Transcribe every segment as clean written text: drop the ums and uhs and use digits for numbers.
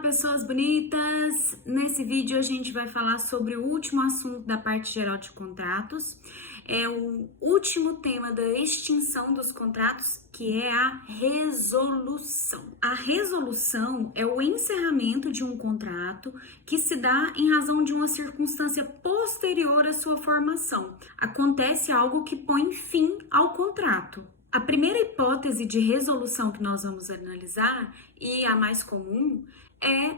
pessoas bonitas! Nesse vídeo a gente vai falar sobre o último assunto da parte geral de contratos. É o último tema da extinção dos contratos, que é a resolução. A resolução é o encerramento de um contrato que se dá em razão de uma circunstância posterior à sua formação. Acontece algo que põe fim ao contrato. A primeira hipótese de resolução que nós vamos analisar, e a mais comum, é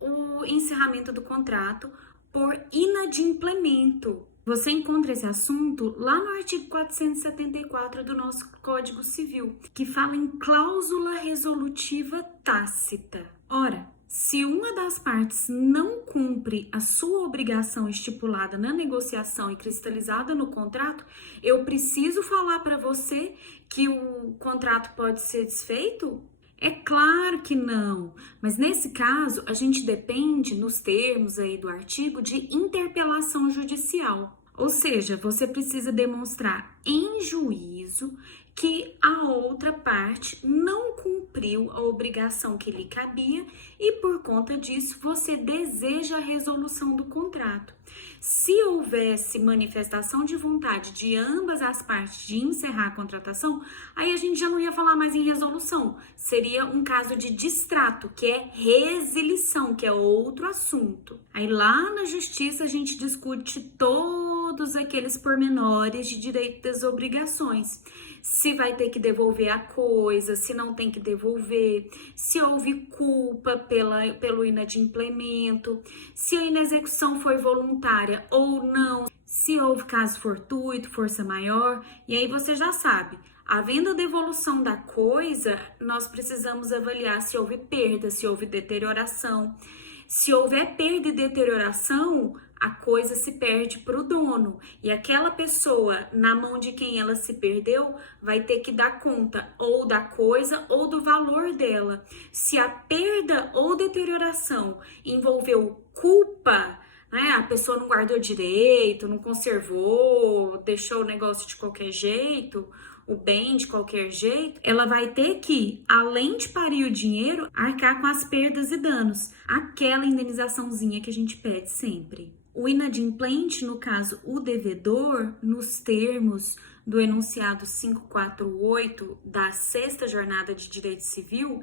o encerramento do contrato por inadimplemento. Você encontra esse assunto lá no artigo 474 do nosso Código Civil, que fala em cláusula resolutiva tácita. Ora, se uma das partes não cumpre a sua obrigação estipulada na negociação e cristalizada no contrato, eu preciso falar para você que o contrato pode ser desfeito? É claro que não, mas nesse caso a gente depende, nos termos aí do artigo, de interpelação judicial. Ou seja, você precisa demonstrar em juízo que a outra parte não cumpriu a obrigação que lhe cabia e, por conta disso, você deseja a resolução do contrato. Se houvesse manifestação de vontade de ambas as partes de encerrar a contratação, aí a gente já não ia falar mais em resolução. Seria um caso de distrato, que é resilição, que é outro assunto. Aí lá na justiça a gente discute todos aqueles pormenores de direito das obrigações. Se vai ter que devolver a coisa, se não tem que devolver, se houve culpa pelo inadimplemento, se a inexecução foi voluntária ou não, se houve caso fortuito, força maior, e aí você já sabe. Havendo a devolução da coisa, nós precisamos avaliar se houve perda, se houve deterioração. Se houver perda e deterioração, a coisa se perde para o dono. E aquela pessoa, na mão de quem ela se perdeu, vai ter que dar conta ou da coisa ou do valor dela. Se a perda ou deterioração envolveu culpa, né, a pessoa não guardou direito, não conservou, deixou o negócio de qualquer jeito, o bem de qualquer jeito, ela vai ter que, além de parir o dinheiro, arcar com as perdas e danos. Aquela indenizaçãozinha que a gente pede sempre. O inadimplente, no caso, o devedor, nos termos do enunciado 548 da 6ª Jornada de Direito Civil,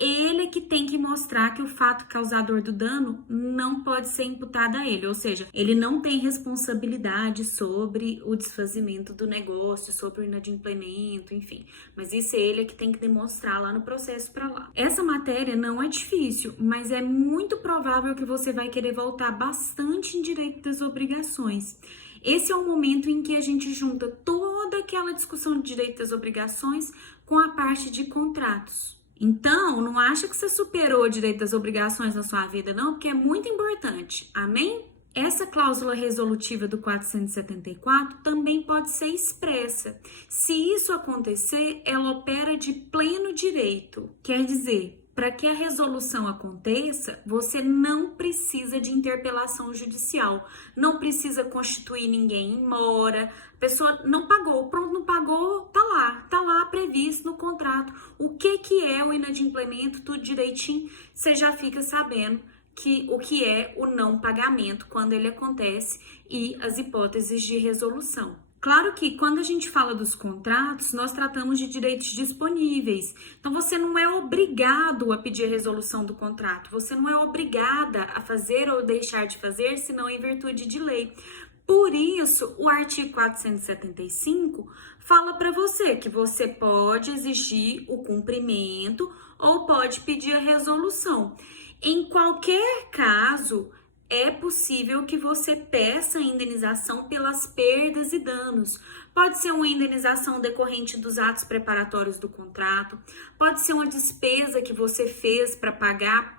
ele é que tem que mostrar que o fato causador do dano não pode ser imputado a ele, ou seja, ele não tem responsabilidade sobre o desfazimento do negócio, sobre o inadimplemento, enfim. Mas isso é ele que tem que demonstrar lá no processo para lá. Essa matéria não é difícil, mas é muito provável que você vai querer voltar bastante em direito das obrigações. Esse é o momento em que a gente junta toda aquela discussão de direito das obrigações com a parte de contratos. Então, não acha que você superou o direito das obrigações na sua vida, não, porque é muito importante, amém? Essa cláusula resolutiva do 474 também pode ser expressa. Se isso acontecer, ela opera de pleno direito, quer dizer, para que a resolução aconteça, você não precisa de interpelação judicial, não precisa constituir ninguém em mora, a pessoa não pagou, pronto, não pagou, tá lá previsto no contrato. O que é o inadimplemento, tudo direitinho, você já fica sabendo o que é o não pagamento quando ele acontece e as hipóteses de resolução. Claro que quando a gente fala dos contratos, nós tratamos de direitos disponíveis. Então, você não é obrigado a pedir a resolução do contrato. Você não é obrigada a fazer ou deixar de fazer, senão em virtude de lei. Por isso, o artigo 475 fala para você que você pode exigir o cumprimento ou pode pedir a resolução. Em qualquer caso, é possível que você peça indenização pelas perdas e danos. Pode ser uma indenização decorrente dos atos preparatórios do contrato, pode ser uma despesa que você fez para pagar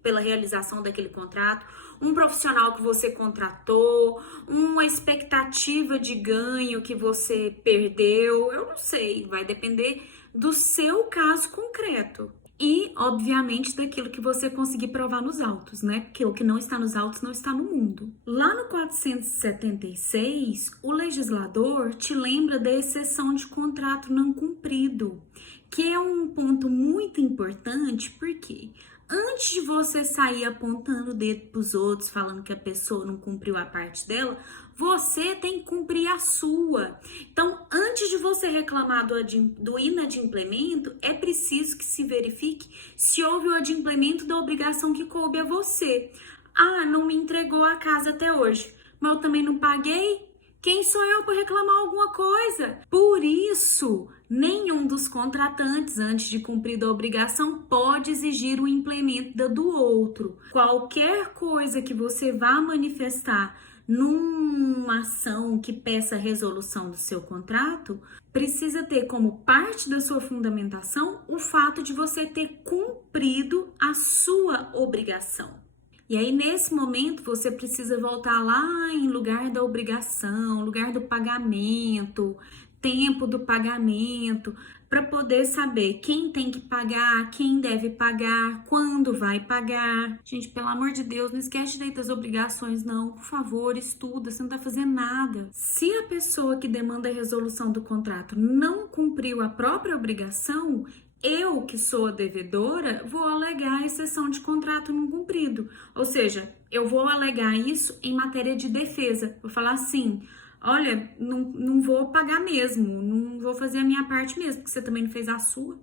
pela realização daquele contrato, um profissional que você contratou, uma expectativa de ganho que você perdeu, eu não sei, vai depender do seu caso concreto. E, obviamente, daquilo que você conseguir provar nos autos, né? Porque o que não está nos autos não está no mundo. Lá no 476, o legislador te lembra da exceção de contrato não cumprido, que é um ponto muito importante, porque antes de você sair apontando o dedo pros outros, falando que a pessoa não cumpriu a parte dela, você tem que cumprir a sua. Então, antes de você reclamar do inadimplemento, é preciso que se verifique se houve o adimplemento da obrigação que coube a você. Ah, não me entregou a casa até hoje, mas eu também não paguei? Quem sou eu para reclamar alguma coisa? Por isso, nenhum dos contratantes, antes de cumprir a obrigação, pode exigir o implemento do outro. Qualquer coisa que você vá manifestar numa ação que peça a resolução do seu contrato, precisa ter como parte da sua fundamentação o fato de você ter cumprido a sua obrigação. E aí, nesse momento, você precisa voltar lá em lugar da obrigação, lugar do pagamento, tempo do pagamento, para poder saber quem tem que pagar, quem deve pagar, quando vai pagar. Gente, pelo amor de Deus, não esquece direito das obrigações, não. Por favor, estuda, você não tá fazendo nada. Se a pessoa que demanda a resolução do contrato não cumpriu a própria obrigação, eu, que sou a devedora, vou alegar a exceção de contrato não cumprido. Ou seja, eu vou alegar isso em matéria de defesa. Vou falar assim, olha, não vou pagar mesmo, não vou fazer a minha parte mesmo, porque você também não fez a sua.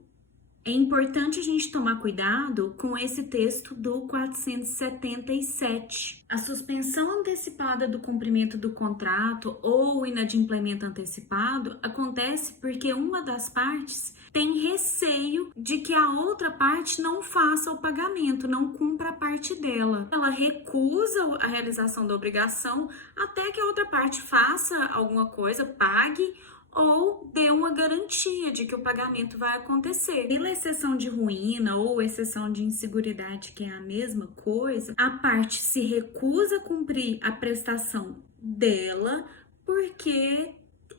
É importante a gente tomar cuidado com esse texto do 477. A suspensão antecipada do cumprimento do contrato ou inadimplemento antecipado acontece porque uma das partes tem receio de que a outra parte não faça o pagamento, não cumpra a parte dela. Ela recusa a realização da obrigação até que a outra parte faça alguma coisa, pague ou dê uma garantia de que o pagamento vai acontecer. Pela exceção de ruína ou exceção de inseguridade, que é a mesma coisa, a parte se recusa a cumprir a prestação dela porque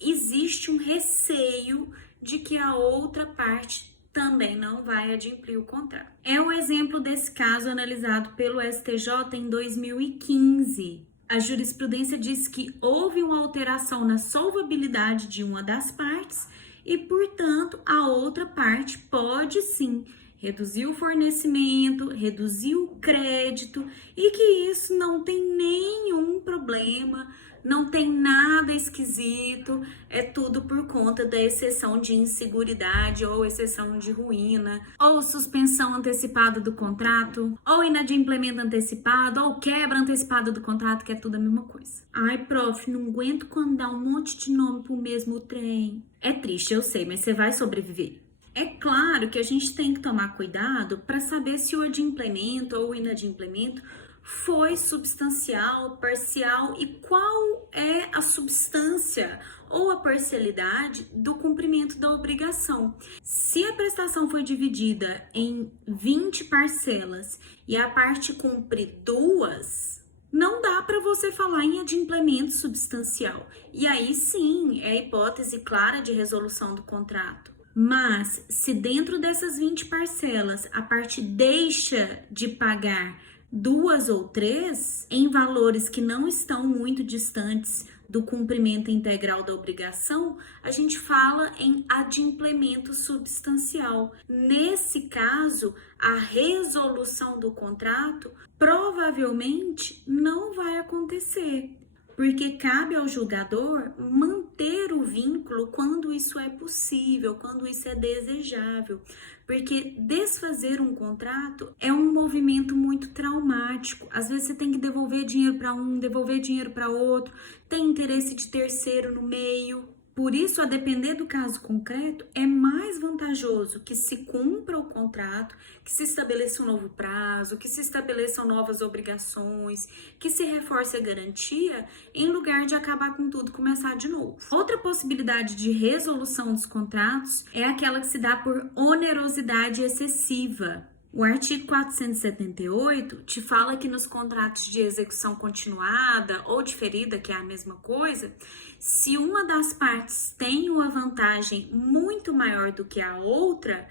existe um receio de que a outra parte também não vai adimplir o contrato. É o exemplo desse caso analisado pelo STJ em 2015. A jurisprudência diz que houve uma alteração na solvabilidade de uma das partes e, portanto, a outra parte pode sim reduzir o fornecimento, reduzir o crédito e que isso não tem nenhum problema, não tem nada esquisito, é tudo por conta da exceção de inseguridade ou exceção de ruína, ou suspensão antecipada do contrato, ou inadimplemento antecipado, ou quebra antecipada do contrato, que é tudo a mesma coisa. Ai, prof, não aguento quando dá um monte de nome pro mesmo trem. É triste, eu sei, mas você vai sobreviver. É claro que a gente tem que tomar cuidado para saber se o adimplemento ou o inadimplemento foi substancial, parcial e qual é a substância ou a parcialidade do cumprimento da obrigação. Se a prestação foi dividida em 20 parcelas e a parte cumpre 2, não dá para você falar em adimplemento substancial. E aí sim, é a hipótese clara de resolução do contrato. Mas se dentro dessas 20 parcelas a parte deixa de pagar 2 ou 3 em valores que não estão muito distantes do cumprimento integral da obrigação, a gente fala em adimplemento substancial. Nesse caso, a resolução do contrato provavelmente não vai acontecer, porque cabe ao julgador manter o vínculo quando isso é possível, quando isso é desejável. Porque desfazer um contrato é um movimento muito traumático. Às vezes você tem que devolver dinheiro para um, devolver dinheiro para outro, tem interesse de terceiro no meio. Por isso, a depender do caso concreto, é mais vantajoso que se cumpra o contrato, que se estabeleça um novo prazo, que se estabeleçam novas obrigações, que se reforce a garantia, em lugar de acabar com tudo e começar de novo. Outra possibilidade de resolução dos contratos é aquela que se dá por onerosidade excessiva. O artigo 478 te fala que nos contratos de execução continuada ou diferida, que é a mesma coisa, se uma das partes tem uma vantagem muito maior do que a outra,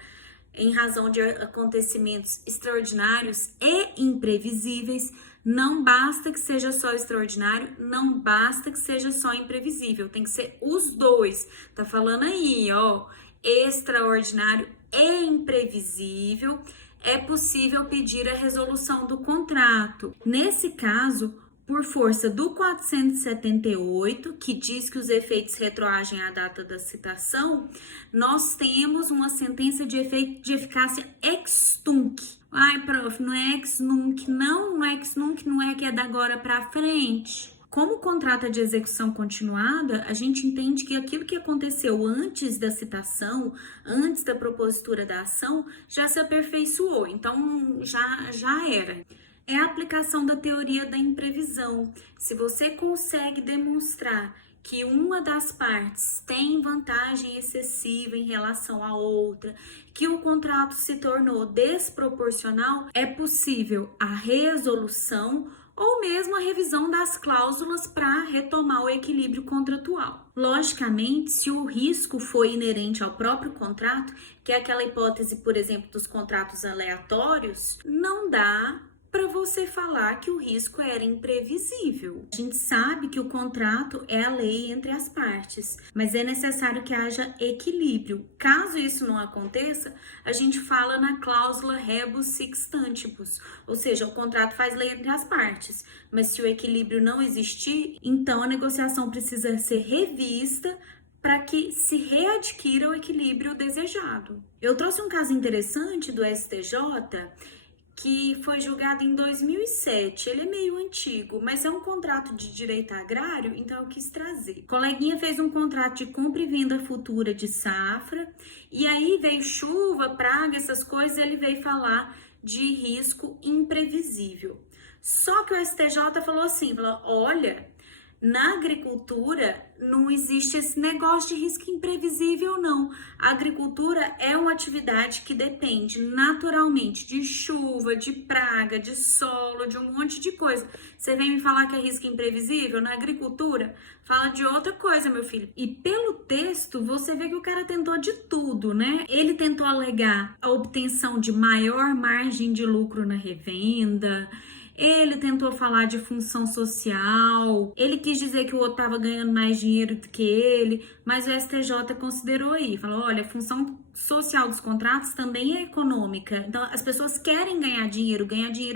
em razão de acontecimentos extraordinários e imprevisíveis, não basta que seja só extraordinário, não basta que seja só imprevisível, tem que ser os dois. Tá falando aí, ó, extraordinário e imprevisível. é possível pedir a resolução do contrato. Nesse caso, por força do 478, que diz que os efeitos retroagem à data da citação, nós temos uma sentença de efeito de eficácia ex tunc. Ai, prof, não é ex nunc, não é ex nunc, não é que é da agora para frente. Como o contrato é de execução continuada, a gente entende que aquilo que aconteceu antes da citação, antes da propositura da ação, já se aperfeiçoou, então já era. É a aplicação da teoria da imprevisão. Se você consegue demonstrar que uma das partes tem vantagem excessiva em relação à outra, que o contrato se tornou desproporcional, é possível a resolução ou mesmo a revisão das cláusulas para retomar o equilíbrio contratual. Logicamente, se o risco for inerente ao próprio contrato, que é aquela hipótese, por exemplo, dos contratos aleatórios, não dá para você falar que o risco era imprevisível. A gente sabe que o contrato é a lei entre as partes, mas é necessário que haja equilíbrio. Caso isso não aconteça, a gente fala na cláusula rebus sic stantibus, ou seja, o contrato faz lei entre as partes, mas se o equilíbrio não existir, então a negociação precisa ser revista para que se readquira o equilíbrio desejado. Eu trouxe um caso interessante do STJ, que foi julgado em 2007. Ele é meio antigo, mas é um contrato de direito agrário, então eu quis trazer. O coleguinha fez um contrato de compra e venda futura de safra, e aí veio chuva, praga, essas coisas, ele veio falar de risco imprevisível. Só que o STJ falou assim, olha, na agricultura não existe esse negócio de risco imprevisível, não. A agricultura é uma atividade que depende naturalmente de chuva, de praga, de solo, de um monte de coisa. Você vem me falar que é risco imprevisível? Na agricultura, fala de outra coisa, meu filho. E pelo texto, você vê que o cara tentou de tudo, né? Ele tentou alegar a obtenção de maior margem de lucro na revenda, ele tentou falar de função social, ele quis dizer que o outro estava ganhando mais dinheiro do que ele, mas o STJ considerou aí, falou, olha, a função social dos contratos também é econômica, então as pessoas querem ganhar dinheiro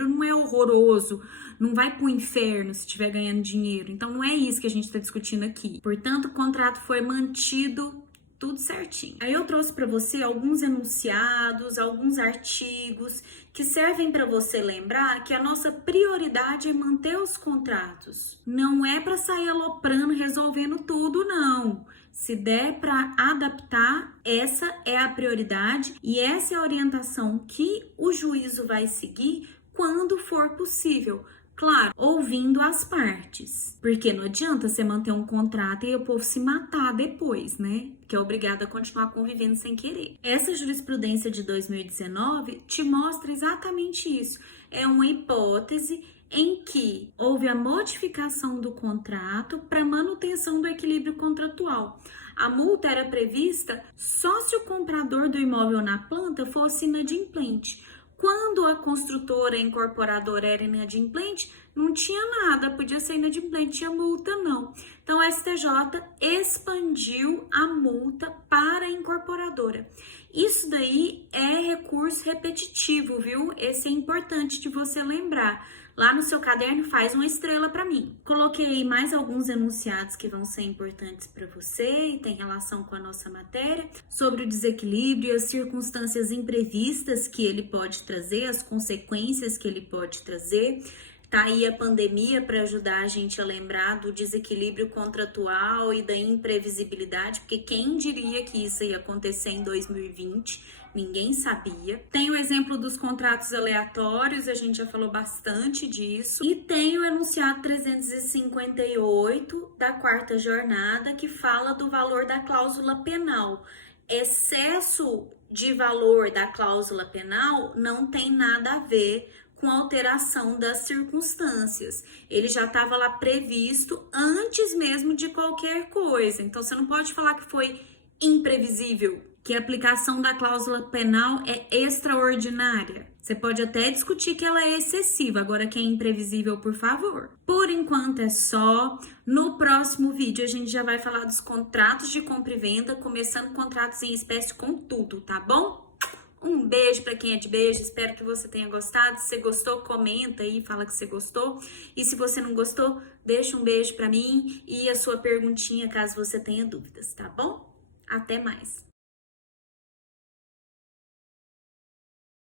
não é horroroso, não vai pro inferno se estiver ganhando dinheiro, então não é isso que a gente está discutindo aqui. Portanto, o contrato foi mantido tudo certinho. Aí eu trouxe para você alguns enunciados, alguns artigos que servem para você lembrar que a nossa prioridade é manter os contratos. Não é para sair aloprando, resolvendo tudo, não. Se der para adaptar, essa é a prioridade e essa é a orientação que o juízo vai seguir quando for possível. Claro, ouvindo as partes, porque não adianta você manter um contrato e o povo se matar depois, né? Que é obrigado a continuar convivendo sem querer. Essa jurisprudência de 2019 te mostra exatamente isso. É uma hipótese em que houve a modificação do contrato para manutenção do equilíbrio contratual. A multa era prevista só se o comprador do imóvel na planta fosse inadimplente. Quando a construtora incorporadora era inadimplente, não tinha nada, podia ser inadimplente, tinha multa não. Então, a STJ expandiu a multa para a incorporadora. Isso daí é recurso repetitivo, viu? Esse é importante de você lembrar. Lá no seu caderno, faz uma estrela para mim. Coloquei aí mais alguns enunciados que vão ser importantes para você e tem relação com a nossa matéria, sobre o desequilíbrio e as circunstâncias imprevistas que ele pode trazer, as consequências que ele pode trazer. Tá aí a pandemia para ajudar a gente a lembrar do desequilíbrio contratual e da imprevisibilidade, porque quem diria que isso ia acontecer em 2020? Ninguém sabia. Tem o exemplo dos contratos aleatórios, a gente já falou bastante disso. E tem o enunciado 358 da quarta jornada, que fala do valor da cláusula penal. Excesso de valor da cláusula penal não tem nada a ver com alteração das circunstâncias. Ele já estava lá previsto antes mesmo de qualquer coisa. Então, você não pode falar que foi imprevisível, que a aplicação da cláusula penal é extraordinária. Você pode até discutir que ela é excessiva, agora que é imprevisível, por favor. Por enquanto é só. No próximo vídeo a gente já vai falar dos contratos de compra e venda, começando contratos em espécie com tudo, tá bom? Um beijo para quem é de beijo, espero que você tenha gostado. Se você gostou, comenta aí, fala que você gostou. E se você não gostou, deixa um beijo para mim e a sua perguntinha caso você tenha dúvidas, tá bom? Até mais!